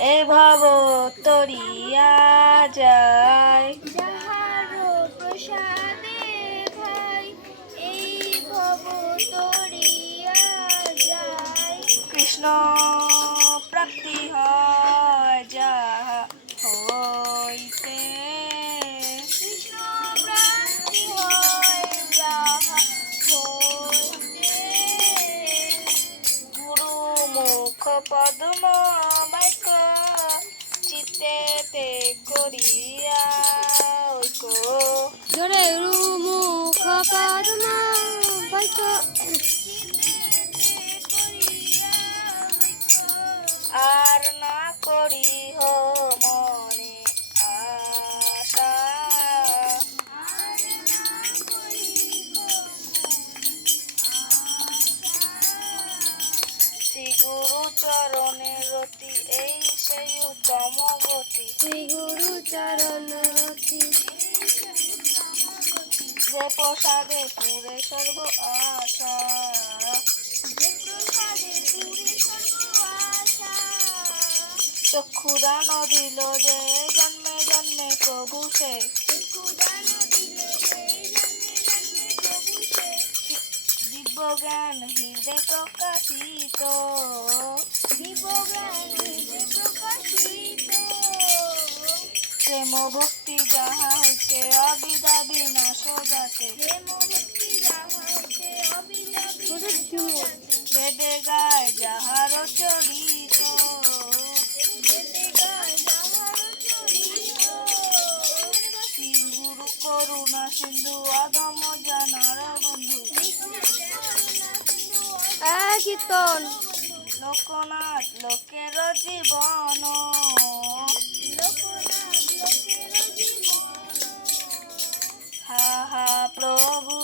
এ ভব তরিয়া যায়। যাহার প্রসাদে ভাই এই ভব তরিয়া যায়। কৃষ্ণ প্রাপ্তি হয় যাহা হইতে, কৃষ্ণ প্রাপ্তি হয় যাহা হইতে। গুরু মুখ পদ্ম বাক্য চিত্তেতে করিয়া ঐক্য। জোরে মুখ পদ্ম বাক্য আর না করিহ মনে আশা, শ্রী গুরু চরণের রতি এই সেই উত্তম গতি। শ্রী গুরু চরণ রতি যে প্রসাদে পুরে সর্ব আশা, যে প্রসাদে পুরে সর্ব আশা। চক্ষুদান দিল যে জন্মে জন্মে প্রভু সে, চক্ষুদান দিল যে জন্মে জন্মে প্রভু সে। দিব্য জ্ঞান হৃদয় প্রকাশিত, দিব্য জ্ঞান হৃদয়ে প্রকাশিত। প্রেম ভক্তি যাহা হইতে অবিদ্যা বিনাশ যাতে, প্রেম ভক্তি যাহা হইতে অবিদ্যা বিনাশ যাতে। বেদে গায় যাহার চরিত, বেদে গায় যাহার চরিত। শ্রী গুরু করুণা সিন্ধু অধম জানার বন্ধু। কীর্তন লোকনাথ লোকের জীবন, লোকনাথ লোকের জীবন। হা হা প্রভু